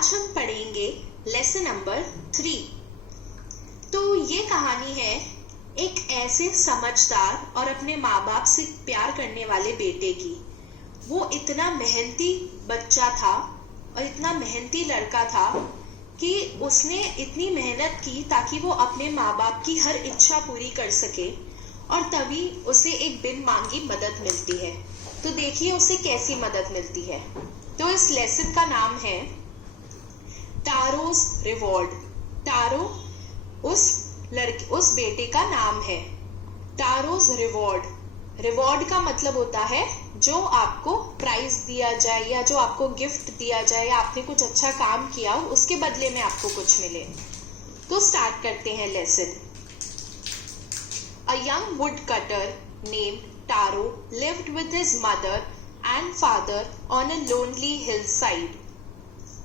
आज हम पढ़ेंगे लेसन नंबर 3। तो ये कहानी है एक ऐसे समझदार और अपने माँ बाप से प्यार करने वाले बेटे की। वो इतना मेहनती बच्चा था और इतना मेहनती लड़का था कि उसने इतनी मेहनत की ताकि वो अपने माँ बाप की हर इच्छा पूरी कर सके, और तभी उसे एक बिन मांगी मदद मिलती है। तो देखिए उसे कैसी मदद मिलती है। तो इस लेसन का नाम है टारोस रिवॉर्ड। टारो उस बेटे का नाम है। टारोस रिवॉर्ड। रिवॉर्ड का मतलब होता है जो आपको प्राइज दिया जाए या जो आपको गिफ्ट दिया जाए या आपने कुछ अच्छा काम किया उसके बदले में आपको कुछ मिले। तो स्टार्ट करते हैं lesson. A young woodcutter named Taro lived with his mother and father on a lonely hillside.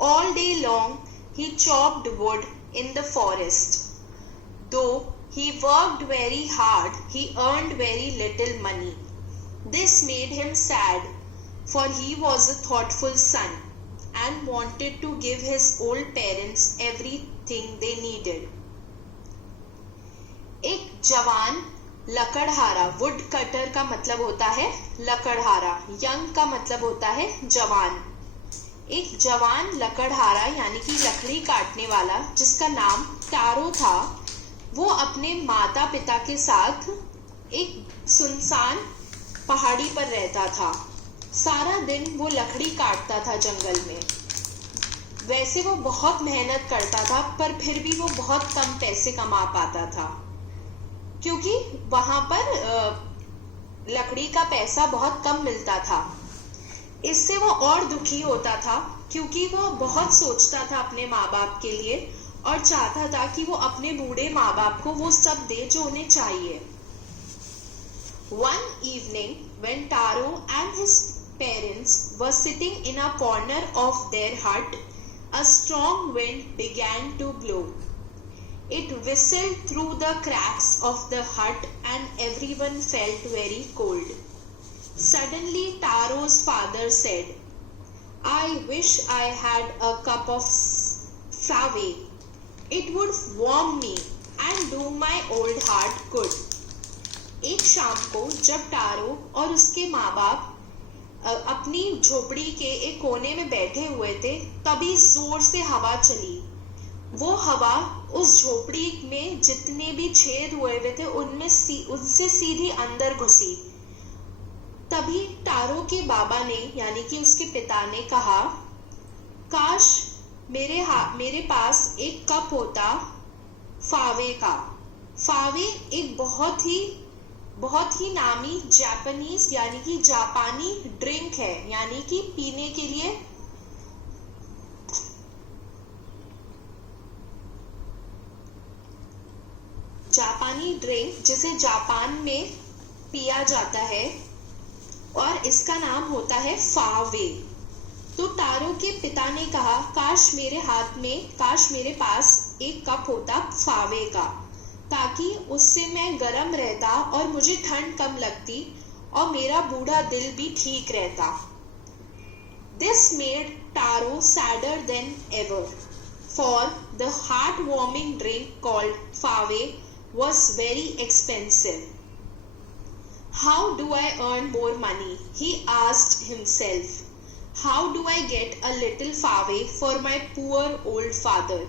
All day long he chopped wood in the forest. Though he worked very hard, he earned very little money. This made him sad, for he was a thoughtful son and wanted to give his old parents everything they needed. एक जवान लकड़हारा, would cutter का मतलब होता है लकड़हारा, young का मतलब होता है जवान। एक जवान लकड़हारा यानी कि लकड़ी काटने वाला जिसका नाम टारो था, वो अपने माता पिता के साथ एक सुनसान पहाड़ी पर रहता था। सारा दिन वो लकड़ी काटता था जंगल में। वैसे वो बहुत मेहनत करता था पर फिर भी वो बहुत कम पैसे कमा पाता था, क्योंकि वहां पर लकड़ी का पैसा बहुत कम मिलता था। इससे वो और दुखी होता था क्योंकि वो बहुत सोचता था अपने माँ बाप के लिए और चाहता था कि वो अपने बूढ़े माँ बाप को वो सब दे जो उन्हें चाहिए। One evening when Taro and his parents were sitting in a corner of their hut, a strong wind began to blow. It whistled through the cracks of the hut and everyone felt very cold. Suddenly Taro's father said, "I wish I had a cup of save. It would warm me and do my old heart good." एक शाम को जब tarot और उसके माँ बाप अपनी झोपड़ी के एक कोने में बैठे हुए थे, तभी जोर से हवा चली। वो हवा उस झोपड़ी में जितने भी छेद हुए थे उनसे सीधी अंदर घुसी। तभी टारो के बाबा ने यानी कि उसके पिता ने कहा, काश मेरे पास एक कप होता फावे का। फावे एक बहुत ही नामी जापानीज यानी कि जापानी ड्रिंक है, यानी कि पीने के लिए जापानी ड्रिंक जिसे जापान में पिया जाता है, और इसका नाम होता है फावे। तो टारो के पिता ने कहा, काश मेरे पास एक कप होता फावे का, ताकि उससे मैं गर्म रहता और मुझे ठंड कम लगती और मेरा बूढ़ा दिल भी ठीक रहता। This made Taro sadder than ever, for the heart-warming drink called fave was very expensive. How do I earn more money? He asked himself. How do I get a little fave for my poor old father?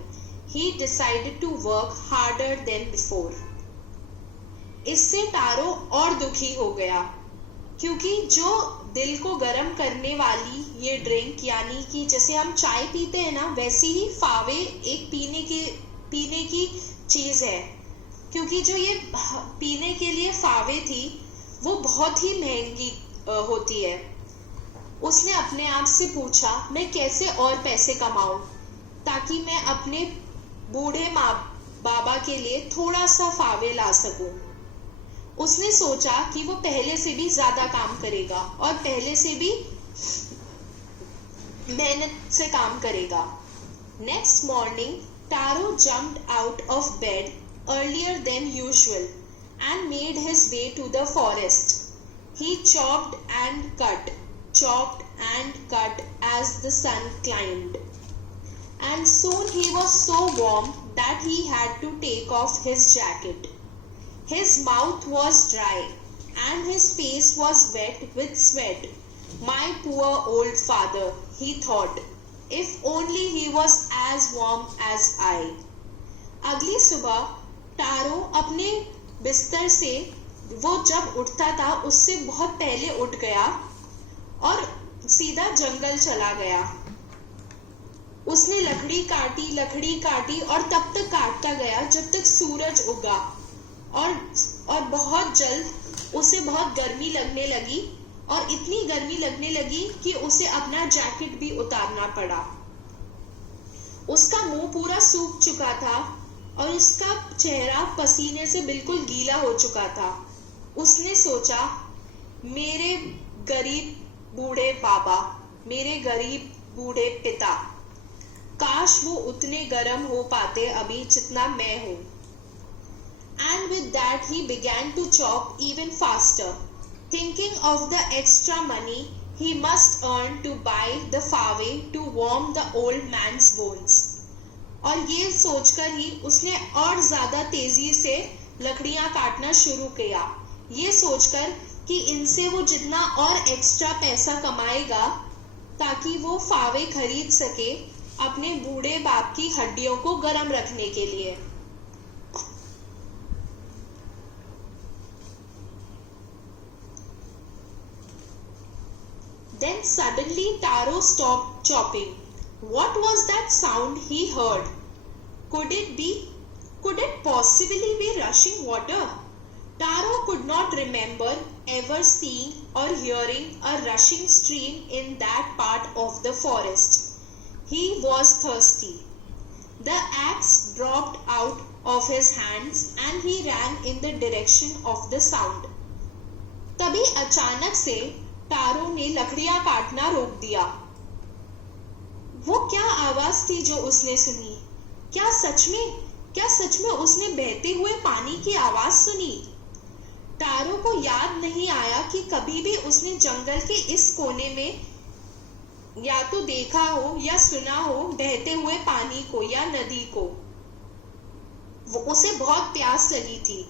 He decided to work harder than before. इससे tarot और दुखी हो गया, क्योंकि जो दिल को गर्म करने वाली ये ड्रिंक यानी कि जैसे हम चाय पीते हैं ना, वैसे ही फावे एक पीने की चीज है। क्योंकि जो ये पीने के लिए फावे थी वो बहुत ही महंगी होती है। उसने अपने आप से पूछा, मैं कैसे और पैसे कमाऊं ताकि मैं अपने बूढ़े माँ बाबा के लिए थोड़ा सा फावे ला सकूं। उसने सोचा कि वो पहले से भी ज्यादा काम करेगा और पहले से भी मेहनत से काम करेगा। Next morning Taro jumped out of bed earlier than usual and made his way to the forest. He chopped and cut as the sun climbed. and soon he was so warm that he had to take off his jacket. His mouth was dry and his face was wet with sweat. My poor old father, he thought, if only he was as warm as I. अगली सुबह tarot अपने बिस्तर से वो जब उठता था उससे बहुत पहले उठ गया और सीधा जंगल चला गया. उसने लकड़ी काटी और तब तक काटता गया जब तक सूरज उगा और बहुत जल्द उसे बहुत गर्मी लगने लगी और इतनी गर्मी लगने लगी कि उसे अपना जैकेट भी उतारना पड़ा. उसका मुंह पूरा सूख चुका था और उसका चेहरा पसीने से बिल्कुल गीला हो चुका था. उसने सोचा, मेरे गरीब बूढ़े बाबा, मेरे गरीब बूढ़े पिता, काश वो उतने गर्म हो पाते अभी जितना मैं हूं. And with that he began to chop even faster, thinking of the extra money he must earn to buy the fave to warm the old man's bones. और ये सोचकर ही उसने और ज्यादा तेजी से लकड़ियां काटना शुरू किया, ये सोचकर कि इनसे वो जितना और एक्स्ट्रा पैसा कमाएगा ताकि वो फावे खरीद सके अपने बूढ़े बाप की हड्डियों को गर्म रखने के लिए. Then suddenly Taro stopped chopping. What was that sound he heard? Could it possibly be rushing water? Taro could not remember ever seeing or hearing a rushing stream in that part of the forest. He was thirsty. The axe dropped out of his hands and he ran in the direction of the sound. तभी अचानक से tarot ने लकड़ियां काटना रोक दिया. वो क्या आवाज थी जो उसने सुनी? क्या सच में उसने बहते हुए पानी की आवाज सुनी? टारो को याद नहीं आया कि कभी भी उसने जंगल के इस कोने में या तो देखा हो या सुना हो बहते हुए पानी को या नदी को. उसे बहुत प्यास लगी थी.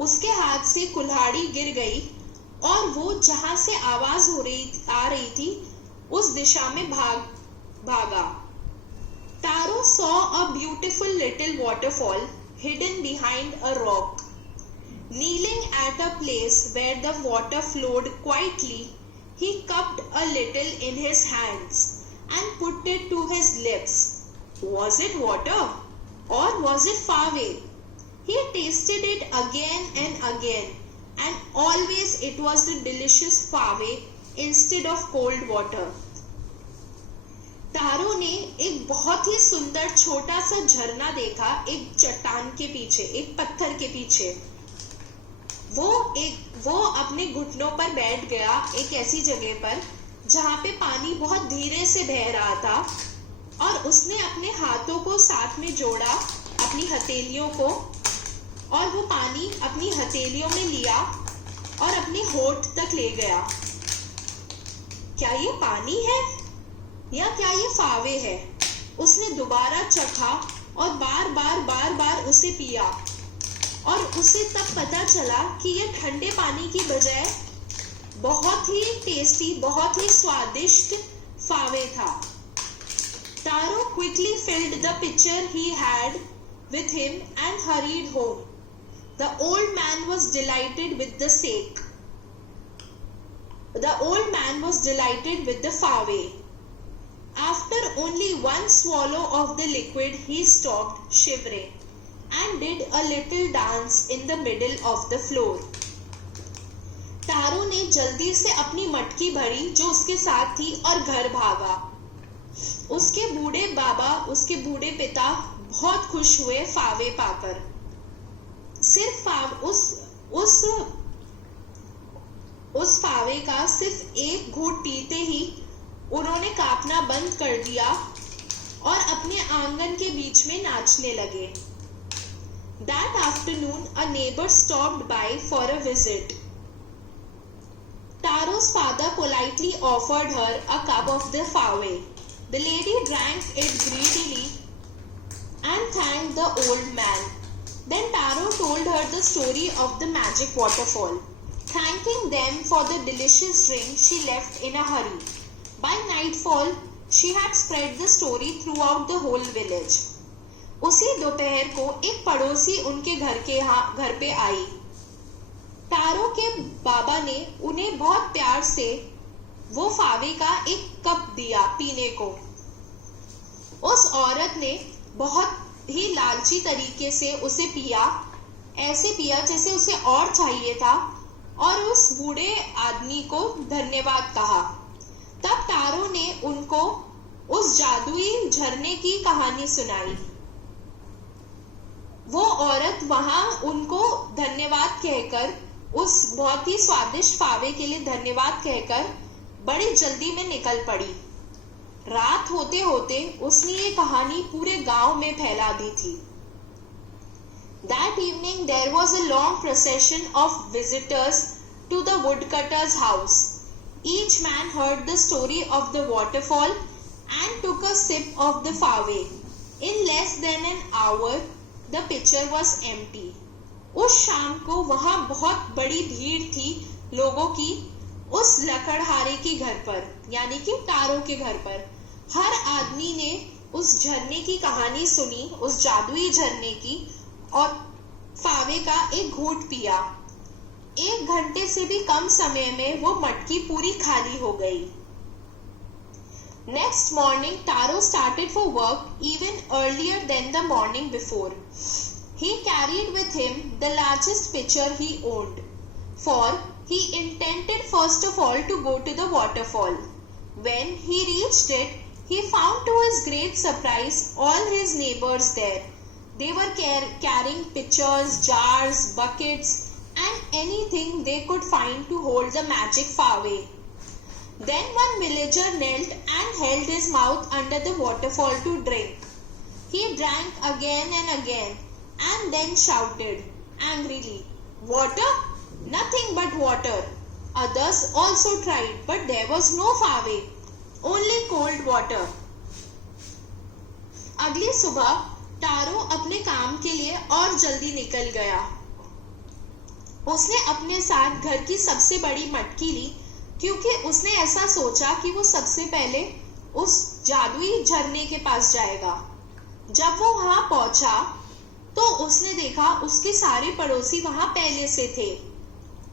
उसके हाथ से कुल्हाड़ी गिर गई और वो जहां से आवाज आ रही थी उस दिशा में भागा. Taro saw a beautiful little waterfall hidden behind a rock. Kneeling at a place where the water flowed quietly, he cupped a little in his hands and put it to his lips. Was it water or was it fave? He tasted it again and again, and always it was the delicious fave instead of cold water. Taro ने एक बहुत ही सुंदर छोटा सा झरना देखा एक चट्टान के पीछे, एक पत्थर के पीछे. वो अपने घुटनों पर बैठ गया एक ऐसी जगह पर जहां पे पानी बहुत धीरे से बह रहा था और उसने अपने हाथों को साथ में जोड़ा, अपनी हथेलियों को, और वो पानी अपनी हथेलियों में लिया और अपने होठ तक ले गया. क्या ये पानी है या क्या ये फावे है? उसने दोबारा चखा और बार बार उसे पिया और उसे तब पता चला कि ये ठंडे पानी की बजाय बहुत ही टेस्टी, बहुत ही स्वादिष्ट फावे था. Taro quickly filled the pitcher he had with him and hurried home. The old man was delighted with the sake. The old man was delighted with the fave. After only one swallow of the liquid, he stopped shivering and did a little dance in the middle of the floor. Taro ने जल्दी से अपनी मटकी भरी जो उसके साथ थी और घर भागा. उसके बूढ़े बाबा, उसके बूढ़े पिता बहुत खुश हुए फावे पाकर. सिर्फ उस फावे का सिर्फ एक घूंट पीते ही उन्होंने कांपना बंद कर दिया और अपने आंगन के बीच में नाचने लगे. That afternoon, a neighbor stopped by for a visit. Taro's father politely offered her a cup of the fave. The lady drank it greedily and thanked the old man. Then Taro told her the story of the magic waterfall. Thanking them for the delicious drink, she left in a hurry. By nightfall, she had spread the story throughout the whole village. उसी दोपहर को एक पड़ोसी उनके घर पे आई. Tarot के बाबा ने उन्हें बहुत प्यार से वो फावे का एक कप दिया पीने को. उस औरत ने बहुत ही लालची तरीके से उसे पिया, ऐसे पिया जैसे उसे और चाहिए था, और उस बूढ़े आदमी को धन्यवाद कहा. तब टारो ने उनको उस जादुई झरने की कहानी सुनाई. वो औरत वहां उनको धन्यवाद कहकर, उस बहुत ही स्वादिष्ट फावे के लिए धन्यवाद कहकर बड़ी जल्दी में निकल पड़ी. रात होते होते उसने ये कहानी पूरे गांव में फैला दी थी. That evening there was a long procession of visitors to the woodcutter's house. Each man heard the story of the waterfall and took a sip of the fave. In less than an hour, the pitcher was empty. उस शाम को वहां बहुत बड़ी भीड़ थी लोगों की उस लकड़हारे के घर पर, यानी कि टारो के घर पर. हर आदमी ने उस झरने की कहानी सुनी, उस जादुई झरने की, और फावे का एक घूंट पिया. 1 घंटे से भी कम समय में वो मटकी पूरी खाली हो गई. Next morning, Taro started for work even earlier than the morning before. He carried with him the largest pitcher he owned, for he intended first of all to go to the waterfall. When he reached it, he found to his great surprise all his neighbors there. They were carrying pitchers, jars, buckets, and anything they could find to hold the magic fave. Then one villager knelt and held his mouth under the waterfall to drink. He drank again and again, and then shouted angrily, "Water? Nothing but water." Others also tried, but there was no fave, only cold water. अगली सुबह tarot अपने काम के लिए और जल्दी निकल गया. उसने अपने साथ घर की सबसे बड़ी मटकी ली, क्योंकि उसने ऐसा सोचा कि वो सबसे पहले उस जादुई झरने के पास जाएगा. जब वो वहां पहुंचा तो उसने देखा उसके सारे पड़ोसी वहां पहले से थे.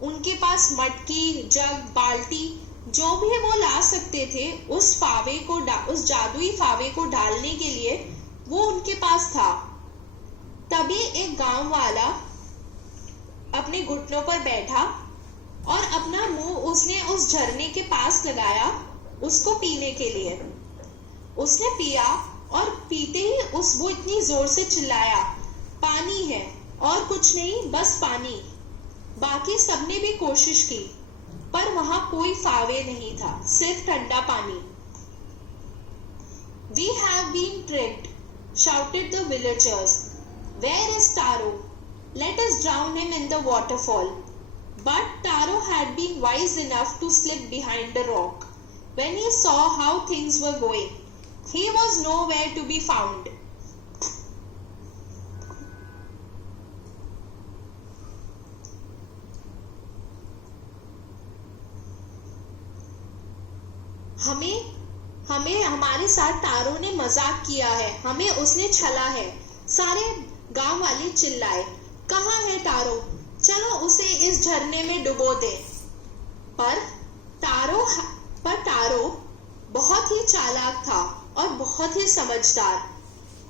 उनके पास मटकी, जग, बाल्टी, जो भी वो ला सकते थे उस जादुई फावे को डालने के लिए, वो उनके पास था. तभी एक गांव वाला अपने घुटनों पर बैठा और अपना मुंह उसने उस झरने के पास लगाया उसको पीने के लिए. उसने पिया और पीते ही वो इतनी जोर से चिल्लाया, "पानी है और कुछ नहीं, बस पानी." बाकी सबने भी कोशिश की, पर वहां कोई फावे नहीं था, सिर्फ ठंडा पानी. "We have been tricked," shouted the villagers. "Where is Taro? Let us drown him in the waterfall." But Taro had been wise enough to slip behind a rock. When he saw how things were going, he was nowhere to be found. हमें हमारे साथ tarot ने मजाक किया है, हमें उसने छला है. सारे गांव वाले चिल्लाए, "कहाँ है टारो? चलो उसे इस झरने में डुबो दे." पर टारो बहुत ही चालाक था और बहुत ही समझदार.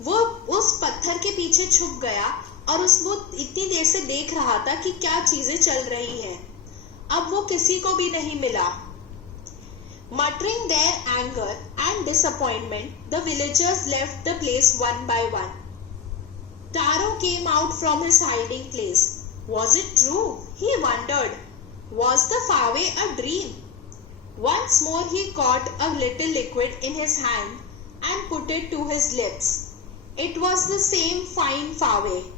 वो उस पत्थर के पीछे छुप गया और वो इतनी देर से देख रहा था कि क्या चीजें चल रही हैं. अब वो किसी को भी नहीं मिला. Muttering their anger and disappointment, the villagers left the place one by one. Taro came out from his hiding place. Was it true? He wondered. Was the fave a dream? Once more he caught a little liquid in his hand and put it to his lips. It was the same fine fave.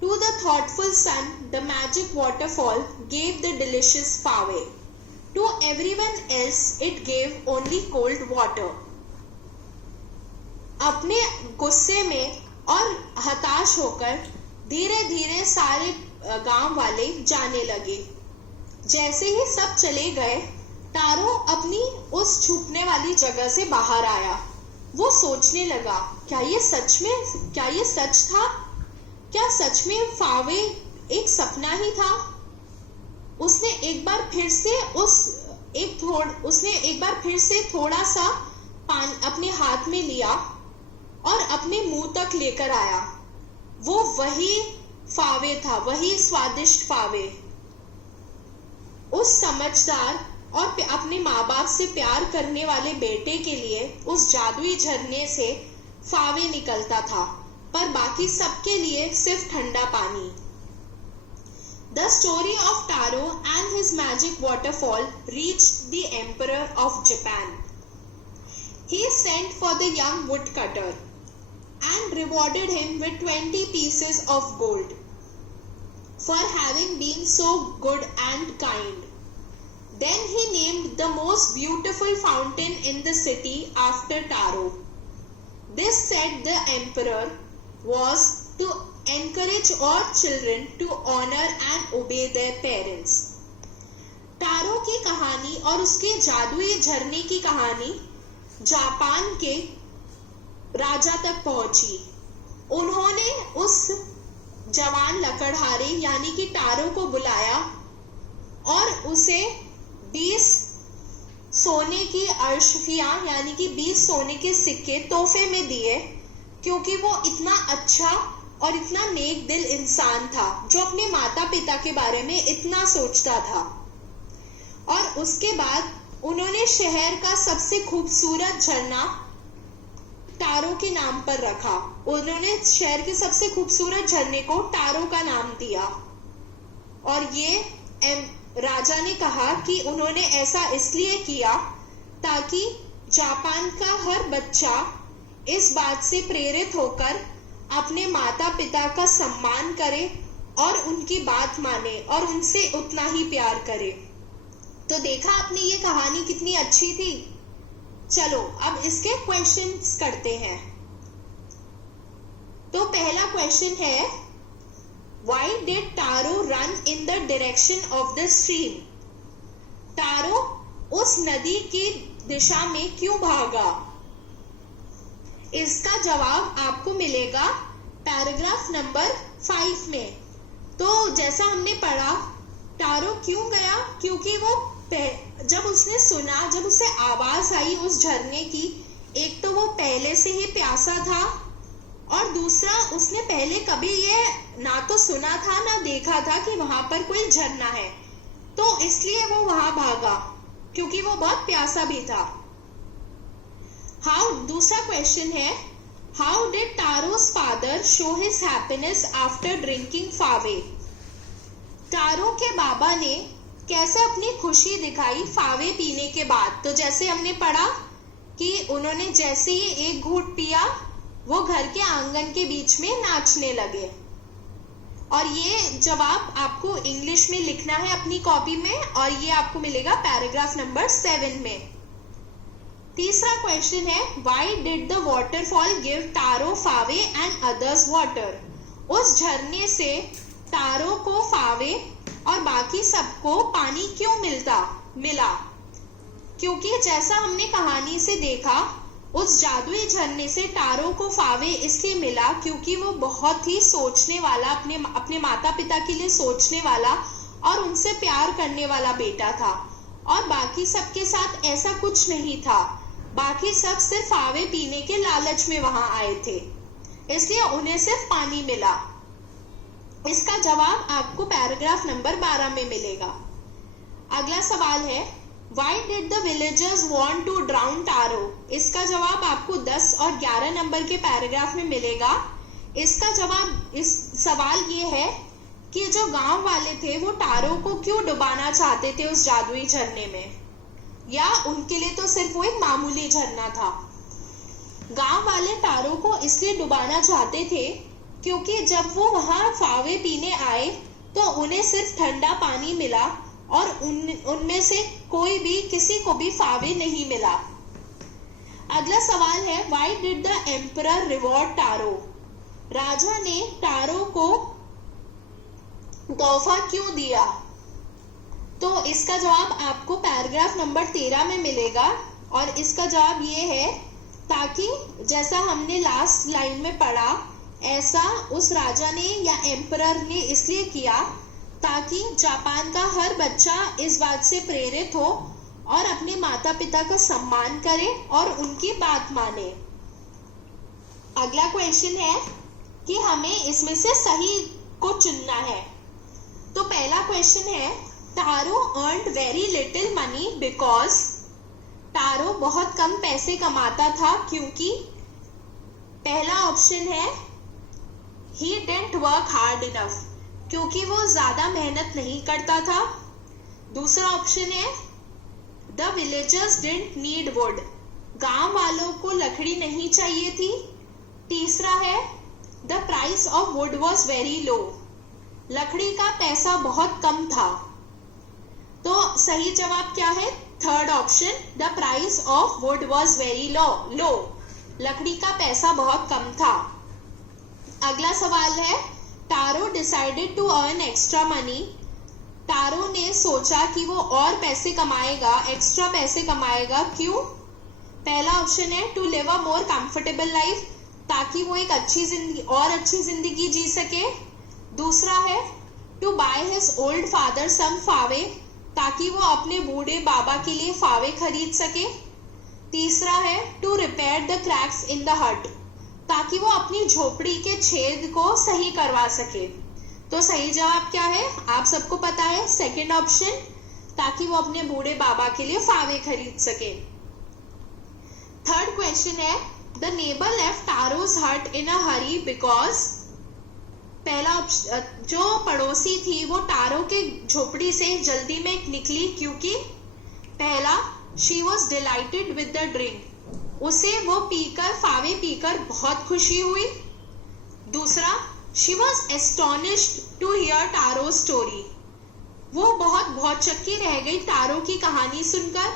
To the thoughtful son, the magic waterfall gave the delicious fave. To everyone else, it gave only cold water. अपने गुस्से में और हताश होकर धीरे धीरे सारे गांव वाले जाने लगे। जैसे ही सब चले गए, टारो अपनी उस छुपने वाली जगह से बाहर आया। वो सोचने लगा, क्या ये सच था? क्या सच में फावे एक सपना ही था? उसने एक बार फिर से थोड़ा सा पानी अपने हाथ में लिया और अपने मुंह तक लेकर आया। वो वही फावे था, वही स्वादिष्ट फावे। उस समझदार और अपने माँ बाप से प्यार करने वाले बेटे के लिए उस जादुई झरने से फावे निकलता था, पर बाकी सबके लिए सिर्फ ठंडा पानी। The story of Taro and his magic waterfall reached the Emperor of Japan. He sent for the young woodcutter and rewarded him with 20 pieces of gold for having been so good and kind. Then he named the most beautiful fountain in the city after Taro. This, said the emperor, was to encourage all children to honor and obey their parents. Taro की कहानी और उसके जादुई झरने की कहानी Japan के राजा तक पहुंची। उन्होंने उस जवान लकड़हारे यानी कि टारो को बुलाया और उसे 20 सोने की अरशियां यानी कि 20 सोने के सिक्के तोहफे में दिए, क्योंकि वो इतना अच्छा और इतना नेक दिल इंसान था जो अपने माता पिता के बारे में इतना सोचता था। और उसके बाद उन्होंने शहर का सबसे खूबसूरत झरना टारो के नाम पर रखा। उन्होंने शहर के सबसे खूबसूरत झरने को टारो का नाम दिया। और ये राजा ने कहा कि उन्होंने ऐसा इसलिए किया ताकि जापान का हर बच्चा इस बात से प्रेरित होकर अपने माता पिता का सम्मान करे और उनकी बात माने और उनसे उतना ही प्यार करे। तो देखा आपने, ये कहानी कितनी अच्छी थी। चलो अब इसके क्वेश्चंस करते हैं। तो पहला क्वेश्चन है, Why did Taro run in the direction of the stream? Taro उस नदी की दिशा में क्यों भागा? इसका जवाब आपको मिलेगा पैराग्राफ नंबर 5 में। तो जैसा हमने पढ़ा, टारो क्यों गया? क्योंकि वो जब उसे आवाज आई उस झरने की, एक तो वो पहले से ही प्यासा था और दूसरा उसने पहले कभी ये ना तो सुना था ना देखा था कि वहां पर कोई झरना है, तो इसलिए वो वहां भागा क्योंकि वो बहुत प्यासा भी था। दूसरा क्वेश्चन है, how did Taro's father show his happiness after drinking fave? Taro के बाबा ने कैसे अपनी खुशी दिखाई फावे पीने के बाद? तो जैसे हमने पढ़ा कि उन्होंने जैसे ही एक घूंट पिया, वो घर के आंगन के बीच में नाचने लगे। और ये जवाब आपको इंग्लिश में लिखना है अपनी कॉपी में, और ये आपको मिलेगा पैराग्राफ नंबर 7 में। तीसरा क्वेश्चन है, why did the waterfall give Taro fave and others water? उस झरने से टारो को फावे और बाकी सबको पानी क्यों मिला? क्योंकि जैसा हमने कहानी से देखा, उस जादुई झरने से टारो को फावे इसलिए मिला क्योंकि वो बहुत ही सोचने वाला, अपने माता पिता के लिए सोचने वाला और उनसे प्यार करने वाला बेटा था। और बाकी सबके साथ ऐसा कुछ नहीं था, बाकी सब सिर्फ फावे पीने के लालच में वहां आए थे, इसलिए उन्हें सिर्फ पानी मिला। इसका जवाब आपको पैराग्राफ नंबर 12 में मिलेगा। अगला सवाल है, Why did the villagers want to drown Taro? इसका जवाब आपको 10 और 11 नंबर के पैराग्राफ में मिलेगा। इसका जवाब, इस सवाल ये है कि जो गांव वाले थे वो टारो को क्यों डुबाना चाहते थे उस जादुई झरने में, या उनके लिए तो सिर्फ वो एक मामूली झरना था। गांव वाले टारो को इसलिए डुबाना चाहते थे क्योंकि जब वो वहां फावे पीने आए तो उन्हें सिर्फ ठंडा पानी मिला और उनमें से किसी को भी फावे नहीं मिला। अगला सवाल है, why did the emperor reward Taro? राजा ने टारो को तोहफा क्यों दिया? तो इसका जवाब आपको पैराग्राफ नंबर 13 में मिलेगा और इसका जवाब ये है, ताकि जैसा हमने लास्ट लाइन में पढ़ा, ऐसा उस राजा ने या एम्परर ने इसलिए किया ताकि जापान का हर बच्चा इस बात से प्रेरित हो और अपने माता पिता का सम्मान करे और उनकी बात माने। अगला क्वेश्चन है कि हमें इसमें से सही को चुनना है। तो पहला क्वेश्चन है, Taro earned very little money because. Taro बहुत कम पैसे कमाता था क्योंकि पहला ऑप्शन है he didn't work hard enough, क्योंकि वो ज्यादा मेहनत नहीं करता था। दूसरा ऑप्शन है the villagers didn't need would, गांव वालों को लकड़ी नहीं चाहिए थी। तीसरा है the price of wood was very low, लकड़ी का पैसा बहुत कम था। तो सही जवाब क्या है? Third option, the price of wood was very low, लकड़ी का पैसा बहुत कम था। अगला सवाल है, Taro decided to earn extra money. Taro ने सोचा कि वो और पैसे कमाएगा, एक्स्ट्रा पैसे कमाएगा, क्यों? पहला ऑप्शन है to live a more comfortable life, ताकि वो एक अच्छी जिंदगी जी सके। दूसरा है to buy his old father some fave, ताकि वो अपने बूढ़े बाबा के लिए फावे खरीद सके। तीसरा है to repair the cracks in the hut, ताकि वो अपनी झोपड़ी के छेद को सही करवा सके। तो सही जवाब क्या है? आप सबको पता है, सेकंड ऑप्शन, ताकि वो अपने बूढ़े बाबा के लिए फावे खरीद सके। थर्ड क्वेश्चन है, द नेबर लेफ्ट टारोस हट इन अ हरी बिकॉज। पहला ऑप्शन, जो पड़ोसी थी वो टारो के झोपड़ी से जल्दी में निकली क्योंकि पहला, she was delighted with the drink, उसे वो फावे पीकर बहुत खुशी हुई। दूसरा, she was astonished to hear Taro story, वो बहुत भौचक्की रह गई टारो की कहानी सुनकर।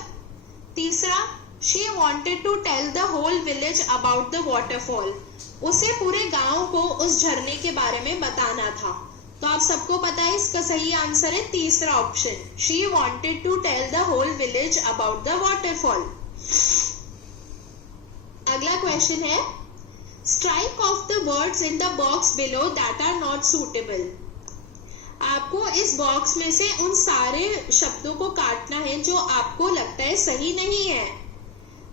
तीसरा, she wanted to tell the whole village about the waterfall, उसे पूरे गांव को उस झरने के बारे में बताना था। तो आप सबको पता है इसका सही आंसर है तीसरा option, she wanted to tell the whole village about the waterfall. अगला क्वेश्चन है, strike off the words in the box below that are not suitable. आपको इस बॉक्स में से उन सारे शब्दों को काटना है जो आपको लगता है सही नहीं है।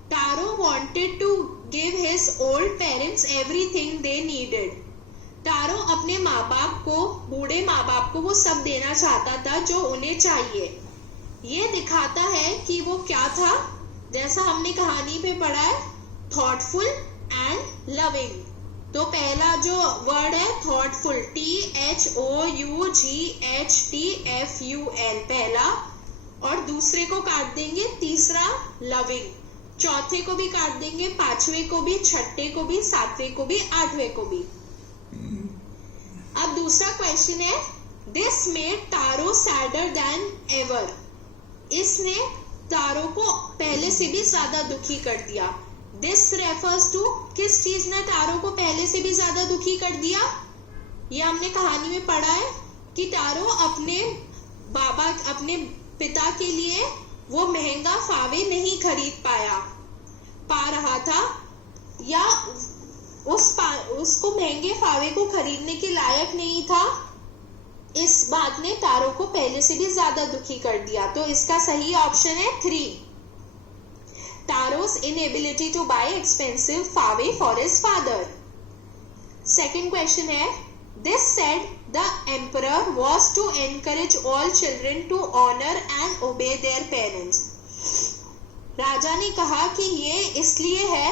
Taro wanted to give his old parents everything they needed. Taro अपने माँ बाप को, बूढ़े माँ बाप को वो सब देना चाहता था जो उन्हें चाहिए। ये दिखाता है कि वो क्या था, जैसा हमने कहानी पे पढ़ा है, थॉटफुल एंड लविंग। तो पहला जो वर्ड है थॉटफुल, THOUGHTFUL पहला, और दूसरे को काट देंगे तीसरा लविंग, चौथे को भी काट देंगे, पांचवें को भी, छठे को भी, सातवें को भी, आठवें को भी। अब दूसरा क्वेश्चन है, this made Taro sadder than ever. इसने टारो को पहले से भी ज्यादा दुखी कर दिया। दिस रेफर्स टू, किस चीज ने टारो को पहले से भी ज्यादा दुखी कर दिया? ये हमने कहानी में पढ़ा है कि टारो अपने पिता के लिए वो महंगा फावे नहीं खरीद पा रहा था, या उसको महंगे फावे को खरीदने के लायक नहीं था। इस बात ने टारो को पहले से भी ज्यादा दुखी कर दिया। तो इसका सही ऑप्शन है 3, टारो's inability to buy expensive फावे for his father. Second question है, this said the emperor was to encourage all children to honor and obey their parents. राजा ने कहा कि ये इसलिए है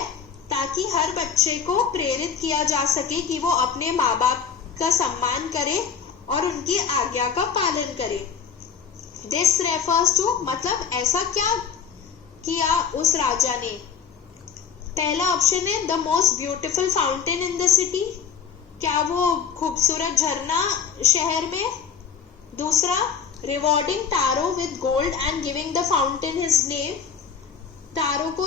ताकि हर बच्चे को प्रेरित किया जा सके कि वो अपने माँ बाप का सम्मान करे और उनकी आज्ञा का पालन करे। This refers to, मतलब ऐसा क्या किया उस राजा ने? पहला ऑप्शन है the most beautiful fountain in the city, क्या वो खूबसूरत झरना शहर में? दूसरा, rewarding Taro with gold and giving the fountain his name, Taro को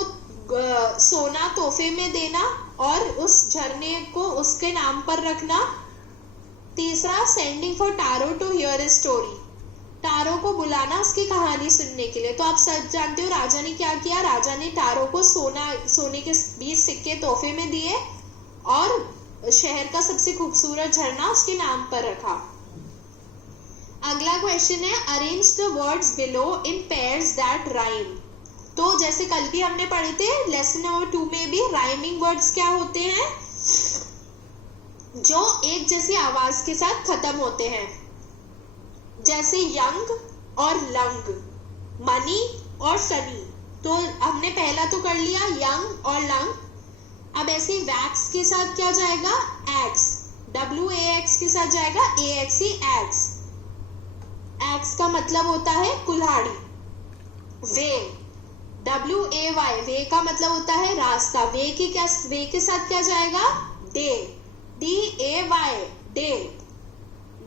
सोना तोहफे में देना और उस झरने को उसके नाम पर रखना। तीसरा, sending for Taro to hear a story, Taro को बुलाना उसकी कहानी सुनने के लिए। तो आप सब जानते हो राजा ने क्या किया, राजा ने टारो को सोने के 20 सिक्के तोहफे में दिए और शहर का सबसे खूबसूरत झरना उसके नाम पर रखा। अगला क्वेश्चन है, arrange the words below in pairs that rhyme. तो जैसे कल भी हमने पढ़े थे लेसन नंबर 2 में भी राइमिंग वर्ड्स क्या होते हैं, जो एक जैसी आवाज के साथ खत्म होते हैं, जैसे यंग और लंग, मनी और सनी। तो हमने पहला तो कर लिया यंग और लंग। अब ऐसे वैक्स के साथ क्या जाएगा, एक्स, WAX के साथ जाएगा AXE, एक्स। एक्स का मतलब होता है कुल्हाड़ी। वे, WAY, वे का मतलब होता है रास्ता। वे के साथ क्या जाएगा, डे, DAY, डे,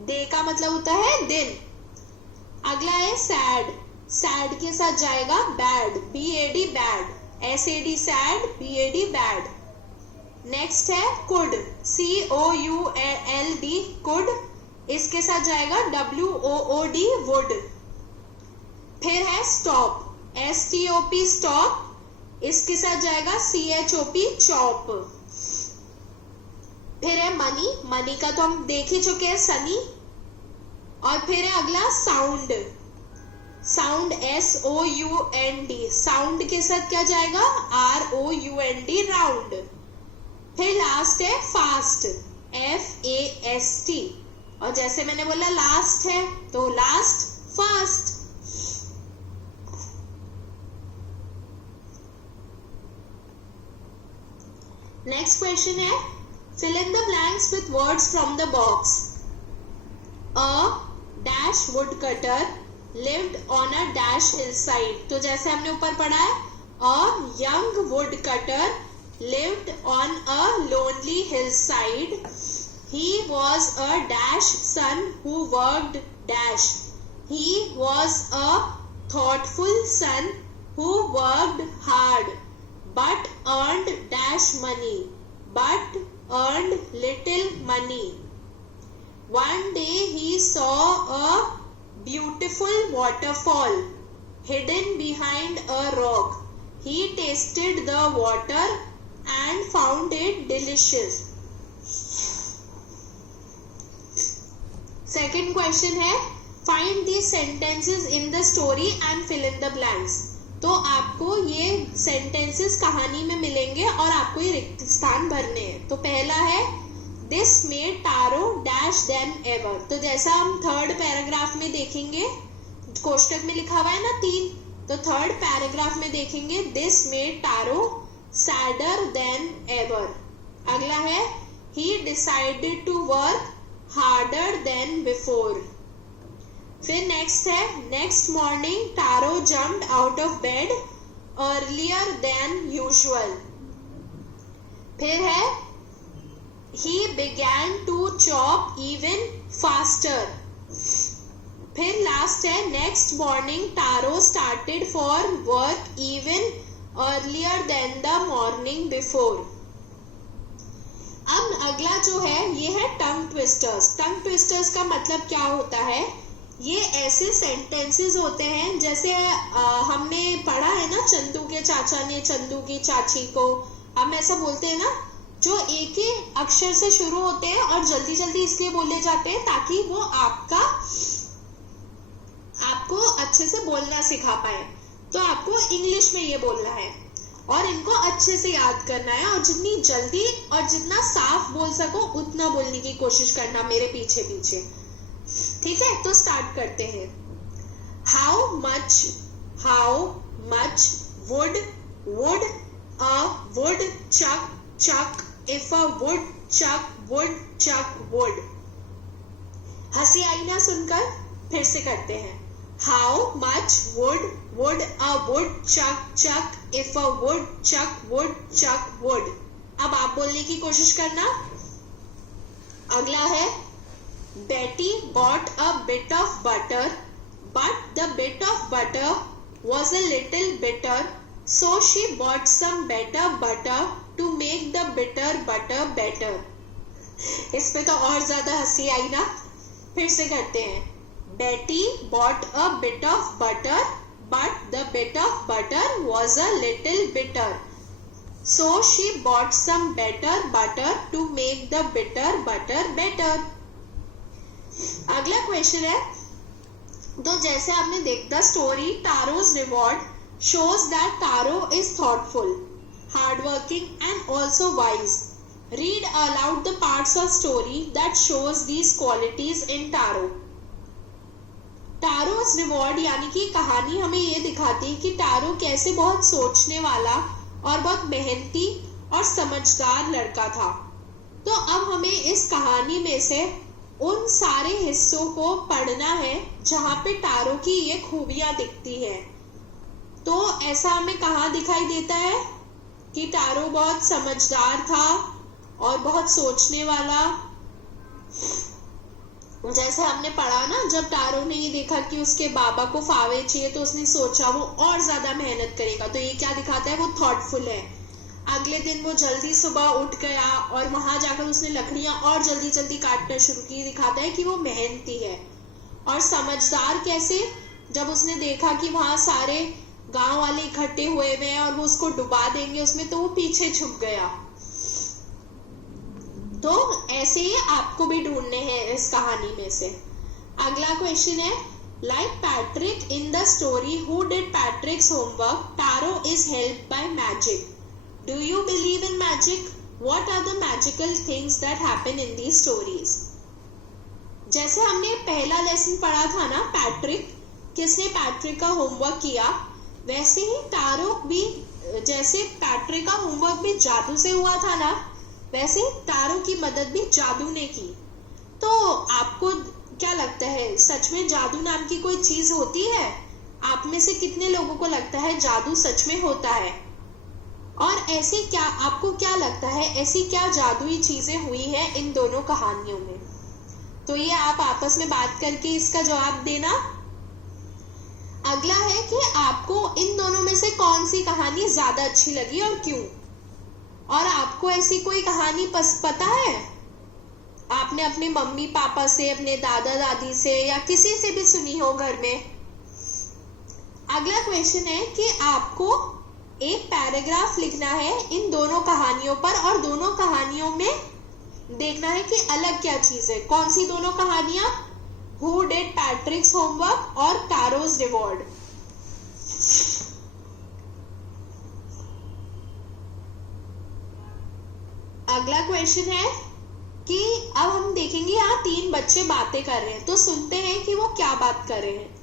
डे का मतलब होता है दिन। अगला है सैड, सैड के साथ जाएगा bad, BAD, bad, SAD, sad, BAD, bad. Next है कुड, COULD, कुड, इसके साथ जाएगा WOOD, वुड। फिर है स्टॉप, STOP, स्टॉप, इसके साथ जाएगा CHOP, चॉप। फिर है मनी, मनी का तो हम देख ही चुके हैं, सनी। और फिर है अगला साउंड, साउंड SOUND, साउंड के साथ क्या जाएगा, ROUND, राउंड। फिर लास्ट है फास्ट, FAST, और जैसे मैंने बोला लास्ट है तो लास्ट, फास्ट। नेक्स्ट क्वेश्चन है, fill in the blanks with words from the box. A dash woodcutter lived on a dash hillside. तो जैसे हमने ऊपर पढ़ा है, a young woodcutter lived on a lonely hillside. He was a dash son who worked dash. He was a thoughtful son who worked hard but earned dash money, but earned little money. One day he saw a beautiful waterfall hidden behind a rock. He tasted the water and found it delicious. Second question है, find the sentences in the story and fill in the blanks. तो आपको ये sentences कहानी में मिलेंगे और आपको ये रिक्त स्थान भरने हैं। तो पहला है, this made Taro dash them ever. तो जैसा हम थर्ड पैराग्राफ में देखेंगे, कोष्टक में लिखा हुआ है ना 3, तो थर्ड पैराग्राफ में देखेंगे this made Taro sadder than ever. अगला है, he decided to work harder than before. फिर नेक्स्ट है, next morning Taro jumped out of bed earlier than usual. फिर है, he began to chop even faster. फिर last है, next morning Taro started for work even earlier than the morning before. अब अगला जो है ये है टंग ट्विस्टर्स। टंग ट्विस्टर्स का मतलब क्या होता है, ये ऐसे सेंटेंसेस होते हैं जैसे हमने पढ़ा है ना, चंदू के चाचा ने चंदू की चाची को, हम ऐसा बोलते हैं ना, जो एक ही अक्षर से शुरू होते हैं और जल्दी जल्दी इसलिए बोले जाते हैं ताकि वो आपको अच्छे से बोलना सिखा पाए। तो आपको इंग्लिश में ये बोलना है और इनको अच्छे से याद करना है, और जितनी जल्दी और जितना साफ बोल सको उतना बोलने की कोशिश करना मेरे पीछे पीछे। ठीक है, तो स्टार्ट करते हैं। How much wood a woodchuck if a woodchuck wood. हंसी आई ना सुनकर, फिर से करते हैं। How much wood a woodchuck if a woodchuck wood. अब आप बोलने की कोशिश करना। अगला है, Betty bought a bit of butter, but the bit of butter was a little bitter, So she bought some better butter to make the bitter butter better. इसमें तो और ज्यादा हंसी आई ना, फिर से करते हैं. Betty bought a bit of butter, but the bit of butter was a little bitter. So she bought some better butter to make the bitter butter better. अगला क्वेश्चन है, तो जैसे आपने देखा story टारो's reward shows that Taro is thoughtful, hardworking and also wise. Read aloud the parts of story that shows these qualities in Taro. Taro's reward यानी कि कहानी हमें ये दिखाती है कि टारो कैसे बहुत सोचने वाला और बहुत मेहनती और समझदार लड़का था. तो अब हमें इस कहानी में से उन सारे हिस्सों को पढ़ना है जहाँ पे टारो की ये खूबियां दिखती है. तो ऐसा हमें कहाँ दिखाई देता है कि टारो बहुत समझदार था और बहुत सोचने वाला. जैसे हमने पढ़ा ना, जब टारो ने ये देखा कि उसके बाबा को फावे चाहिए तो उसने सोचा वो और ज्यादा मेहनत करेगा. तो ये क्या दिखाता है, वो थॉटफुल है. अगले दिन वो जल्दी सुबह उठ गया और वहां जाकर उसने लकड़ियां और जल्दी जल्दी काटना शुरू की. दिखाता है कि वो मेहनती है. और समझदार कैसे, जब उसने देखा कि वहां सारे गांव वाले इकट्ठे हुए हैं और वो उसको डुबा देंगे उसमें, तो वो पीछे छुप गया. तो ऐसे ही आपको भी ढूंढने हैं इस कहानी में से. अगला क्वेश्चन है, like Patrick in the story who did Patrick's homework, Taro is helped by magic. Do you believe in magic? What are the magical things that happen in these stories? जैसे हमने पहला लेसन पढ़ा था ना, Patrick, किसने Patrick का homework किया, वैसे ही टारो भी, जैसे पैट्रिक का होमवर्क भी जादू से हुआ था ना, वैसे टारो की मदद भी जादू ने की. तो आपको क्या लगता है, सच में जादू नाम की कोई चीज होती है? आप में से कितने लोगों को लगता है जादू सच में होता है? और ऐसे क्या, आपको क्या लगता है ऐसी क्या जादुई चीजें हुई हैं इन दोनों कहानियों में? तो ये आप आपस में बात करके इसका जवाब देना. अगला है कि आपको इन दोनों में से कौन सी कहानी ज्यादा अच्छी लगी और क्यों? और आपको ऐसी कोई कहानी पता है, आपने अपने मम्मी पापा से, अपने दादा दादी से या किसी से भी सुनी हो घर में? अगला क्वेश्चन है कि आपको एक पैराग्राफ लिखना है इन दोनों कहानियों पर और दोनों कहानियों में देखना है कि अलग क्या चीज है. कौन सी दोनों कहानियां? हु डिड पैट्रिक्स होमवर्क और टारोज रिवॉर्ड. अगला क्वेश्चन है कि अब हम देखेंगे यहाँ 3 बच्चे बातें कर रहे हैं, तो सुनते हैं कि वो क्या बात कर रहे हैं.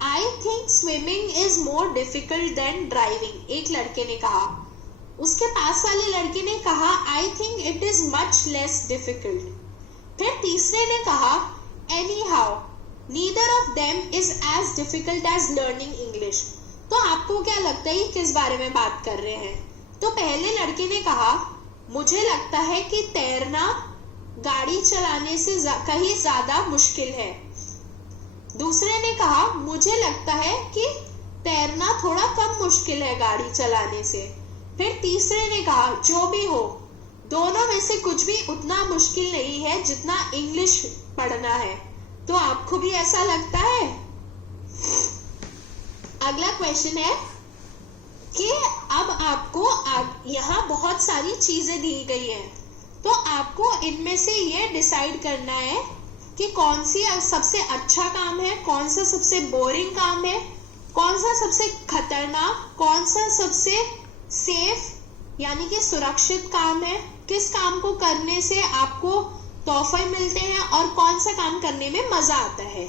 I think swimming is more difficult than driving. एक लड़के ने कहा. उसके पास वाले लड़के ने कहा I think it is much less difficult. फिर तीसरे ने कहा anyhow, neither of them is as difficult as learning English. तो आपको क्या लगता है किस बारे में बात कर रहे हैं? तो पहले लड़के ने कहा मुझे लगता है कि तैरना गाड़ी चलाने से कहीं ज्यादा मुश्किल है. दूसरे ने कहा मुझे लगता है कि तैरना थोड़ा कम मुश्किल है गाड़ी चलाने से. फिर तीसरे ने कहा जो भी हो, दोनों में से कुछ भी उतना मुश्किल नहीं है जितना इंग्लिश पढ़ना है. तो आपको भी ऐसा लगता है? अगला क्वेश्चन है कि अब आपको यहाँ बहुत सारी चीजें दी गई है, तो आपको इनमें से ये डिसाइड करना है कि कौन सी सबसे अच्छा काम है, कौन सा सबसे बोरिंग काम है, कौन सा सबसे खतरनाक, कौन सा सबसे सेफ यानी कि सुरक्षित काम है, किस काम को करने से आपको तोहफे मिलते हैं और कौन सा काम करने में मजा आता है.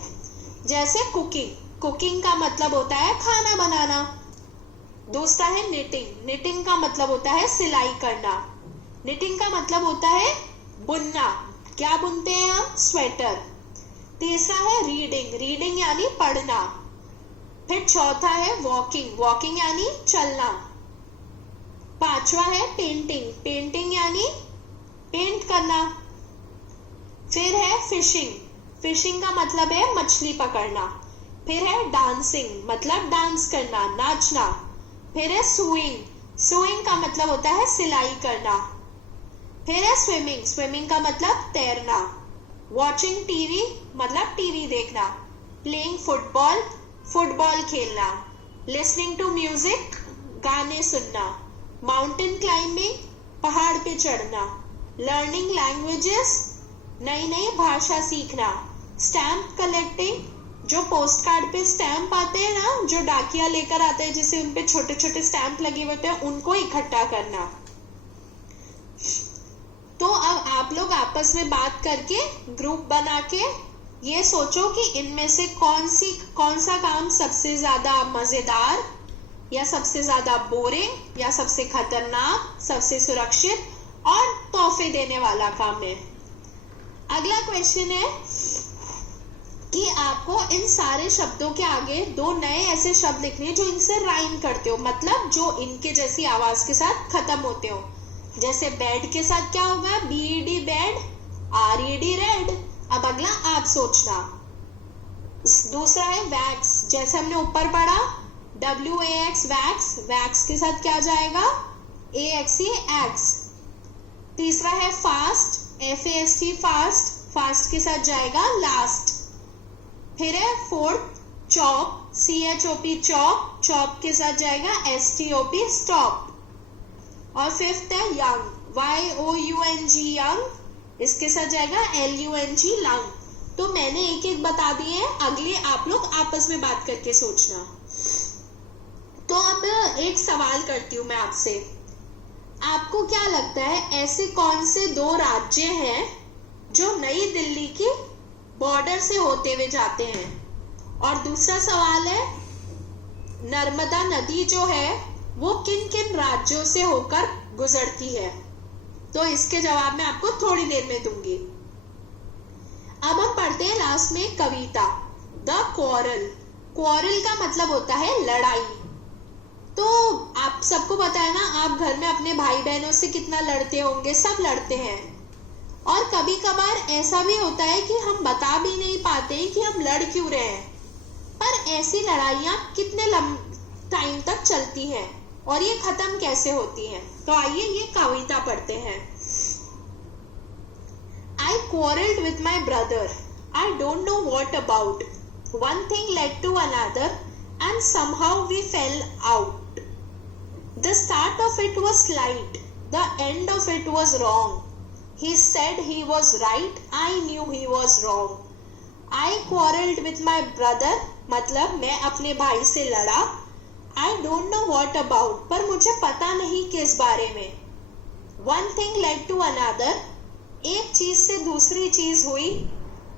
जैसे कुकिंग, कुकिंग का मतलब होता है खाना बनाना. दूसरा है निटिंग, निटिंग का मतलब होता है सिलाई करना. निटिंग का मतलब होता है बुनना, क्या बुनते हैं हम? स्वेटर. तीसरा है रीडिंग, रीडिंग यानी पढ़ना. फिर चौथा है वॉकिंग, वॉकिंग यानी चलना. पांचवा है पेंटिंग, पेंटिंग यानी पेंट करना. फिर है फिशिंग, फिशिंग का मतलब है मछली पकड़ना. फिर है डांसिंग, मतलब डांस करना, नाचना. फिर है सुइंग, सुइंग का मतलब होता है सिलाई करना। फिर है स्विमिंग, स्विमिंग का मतलब तैरना। वॉचिंग टीवी मतलब टीवी देखना। प्लेइंग फुटबॉल, फुटबॉल खेलना। लिसनिंग टू म्यूजिक, गाने सुनना। माउंटेन क्लाइंबिंग, पहाड़ पे चढ़ना। लर्निंग लैंग्वेजेस, नई नई भाषा सीखना। स्टैम्प कलेक्टिंग, जो पोस्ट कार्ड पे स्टैम्प आते हैं ना, जो डाकिया लेकर आते हैं जिससे उनपे छोटे छोटे स्टैम्प लगे होते हैं, उनको इकट्ठा करना। तो अब आप लोग आपस में बात करके ग्रुप बना के ये सोचो कि इनमें से कौन सा काम सबसे ज्यादा मजेदार या सबसे ज्यादा बोरिंग या सबसे खतरनाक, सबसे सुरक्षित और तोहफे देने वाला काम है। अगला क्वेश्चन है कि आपको इन सारे शब्दों के आगे दो नए ऐसे शब्द लिखने हैं जो इनसे राइम करते हो, मतलब जो इनके जैसी आवाज के साथ खत्म होते हो। जैसे बेड के साथ क्या होगा, BED बेड, RED रेड। अब अगला आप सोचना। दूसरा है वैक्स, जैसे हमने ऊपर पढ़ा WAX वैक्स, वैक्स के साथ क्या जाएगा, AXE एक्स। तीसरा है फास्ट, FAST फास्ट, फास्ट के साथ जाएगा लास्ट। फिर है fourth chop, CHOP chop, chop के साथ जाएगा STOP स्टॉप। और फिफ्थ है यंग, YOUNG यंग, इसके साथ जाएगा LUNG लंग। तो मैंने एक एक बता दिए, अगले आप लोग आपस में बात करके सोचना। तो अब एक सवाल करती हूँ मैं आपसे, आपको क्या लगता है ऐसे कौन से दो राज्य हैं जो नई दिल्ली की बॉर्डर से होते हुए जाते हैं? और दूसरा सवाल है, नर्मदा नदी जो है वो किन किन राज्यों से होकर गुजरती है? तो इसके जवाब मैं आपको थोड़ी देर में दूंगी। अब हम पढ़ते हैं लास्ट में कविता, द क्वारल। क्वारल का मतलब होता है लड़ाई। तो आप सबको पता है ना, आप घर में अपने भाई बहनों से कितना लड़ते होंगे, सब लड़ते हैं। और कभी कभार ऐसा भी होता है कि हम बता भी नहीं पाते हैं कि हम लड़ क्यों रहे हैं। पर ऐसी लड़ाइयाँ कितने टाइम तक चलती हैं और ये खत्म कैसे होती हैं? तो आइए ये कविता पढ़ते हैं। I quarreled with my brother. I don't know what about. One thing led to another and somehow we fell out. The start of it was slight. The end of it was wrong. He said he was right. I knew he was wrong. I quarreled with my brother. मतलब मैं अपने भाई से लड़ा। I don't know what about, पर मुझे पता नहीं किस बारे में। One thing led to another, एक चीज से दूसरी चीज हुई।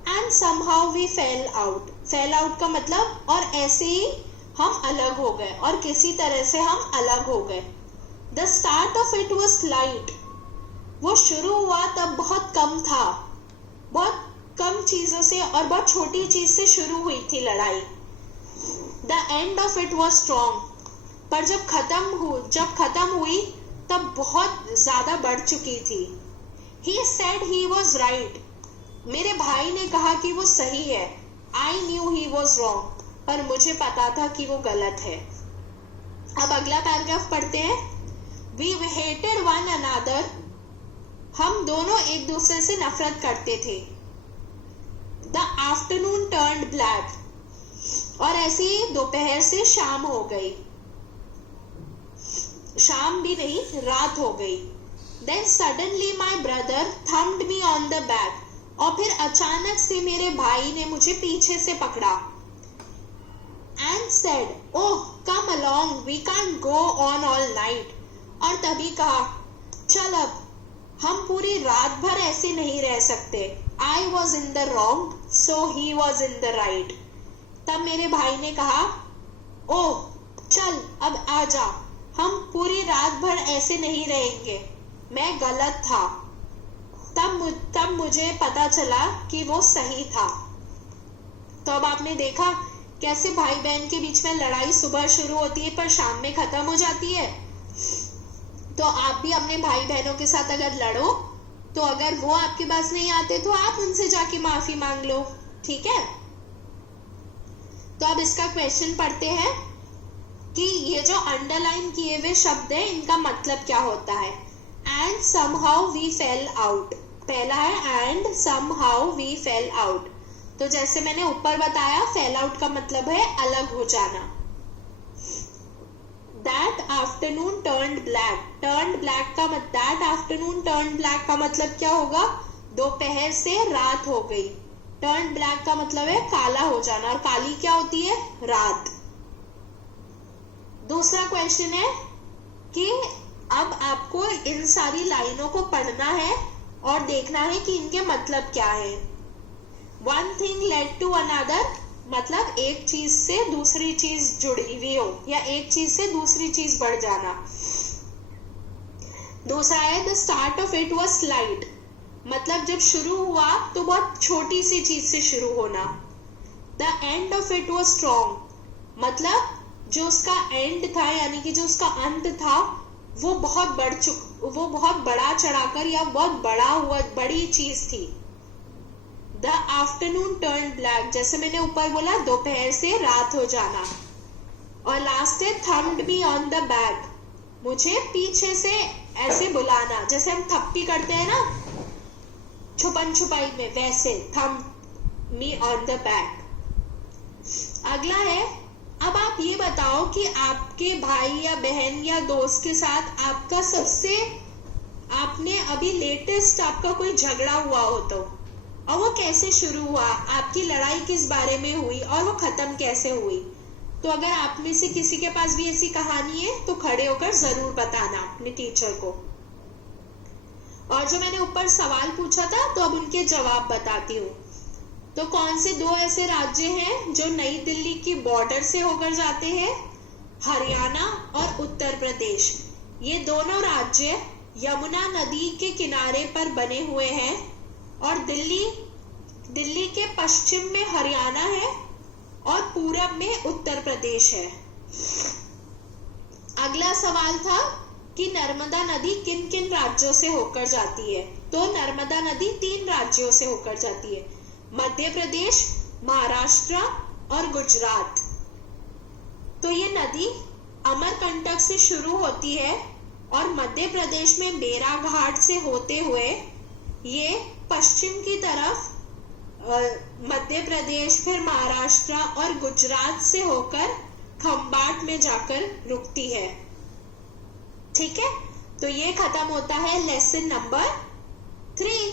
And somehow we fell out. Fell out का मतलब और ऐसे ही हम अलग हो गए, और किसी तरह से हम अलग हो गए। The start of it was slight. वो शुरू हुआ तब बहुत कम था, बहुत कम चीजों से और बहुत छोटी चीज से शुरू हुई थी लड़ाई। The end of it was strong. पर जब खत्म हुई तब बहुत ज्यादा बढ़ चुकी थी। He said he was right. मेरे भाई ने कहा कि वो सही है। I knew he was wrong. पर मुझे पता था कि वो गलत है। अब अगला पैराग्राफ पढ़ते हैं। We hated one another. हम दोनों एक दूसरे से नफरत करते थे। The afternoon turned black. और ऐसे ही दोपहर से शाम हो गई, शाम भी नहीं रात हो गई। Then suddenly my brother thumped me on the back. और फिर अचानक से मेरे भाई ने मुझे पीछे से पकड़ा। And said, oh come along, we can't go on all night. और तभी कहा, चल अब हम पूरी रात भर ऐसे नहीं रह सकते। I was in the wrong, so he was in the right. तब मेरे भाई ने कहा, ओह चल अब आजा, हम पूरी रात भर ऐसे नहीं रहेंगे, मैं गलत था। तब मुझे पता चला कि वो सही था। तो अब आपने देखा कैसे भाई बहन के बीच में लड़ाई सुबह शुरू होती है पर शाम में खत्म हो जाती है। तो आप भी अपने भाई बहनों के साथ अगर लड़ो तो अगर वो आपके पास नहीं आते तो आप उनसे जाके माफी मांग लो, ठीक है। तो अब इसका क्वेश्चन पढ़ते हैं। कि ये जो अंडरलाइन किए हुए शब्द है इनका मतलब क्या होता है। And somehow we fell out, पहला है and somehow we fell out. तो जैसे मैंने ऊपर बताया, फेल आउट का मतलब है अलग हो जाना। That afternoon turned black, turned black का मतलब, that afternoon turned black का मतलब क्या होगा, दोपहर से रात हो गई। turned black का मतलब है काला हो जाना, और काली क्या होती है, रात। दूसरा क्वेश्चन है कि अब आपको इन सारी लाइनों को पढ़ना है और देखना है कि इनके मतलब क्या है। One thing led to another मतलब एक चीज से दूसरी चीज जुड़ी हुई हो, या एक चीज से दूसरी चीज बढ़ जाना। दूसरा है the start of it was slight, मतलब जब शुरू हुआ तो बहुत छोटी सी चीज से शुरू होना। The end of it was strong, मतलब जो उसका एंड था यानी कि जो उसका अंत था वो बहुत बड़ा चढ़ाकर या बहुत बड़ी चीज थी। द आफ्टरनून टर्न ब्लैक, जैसे मैंने ऊपर बोला दोपहर से रात हो जाना। और लास्ट है thumbed me on the back, मुझे पीछे से ऐसे बुलाना, जैसे हम थप्पी करते हैं ना छुपन छुपाई में, वैसे thumbed me on the back. अगला है, अब आप ये बताओ कि आपके भाई या बहन या दोस्त के साथ आपने अभी लेटेस्ट आपका कोई झगड़ा हुआ हो तो, और वो कैसे शुरू हुआ, आपकी लड़ाई किस बारे में हुई और वो खत्म कैसे हुई। तो अगर आप में से किसी के पास भी ऐसी कहानी है तो खड़े होकर जरूर बताना अपने टीचर को। और जो मैंने ऊपर सवाल पूछा था तो अब उनके जवाब बताती हूँ। तो कौन से दो ऐसे राज्य हैं जो नई दिल्ली की बॉर्डर से होकर जाते हैं, हरियाणा और उत्तर प्रदेश। ये दोनों राज्य यमुना नदी के किनारे पर बने हुए हैं, और दिल्ली के पश्चिम में हरियाणा है और पूरब में उत्तर प्रदेश है। अगला सवाल था कि नर्मदा नदी किन किन राज्यों से होकर जाती है। तो नर्मदा नदी 3 राज्यों से होकर जाती है, मध्य प्रदेश, महाराष्ट्र और गुजरात। तो ये नदी अमरकंटक से शुरू होती है और मध्य प्रदेश में बेरा घाट से होते हुए ये पश्चिम की तरफ मध्य प्रदेश, फिर महाराष्ट्र और गुजरात से होकर खंबाट में जाकर रुकती है। ठीक है, तो ये खत्म होता है लेसन नंबर 3।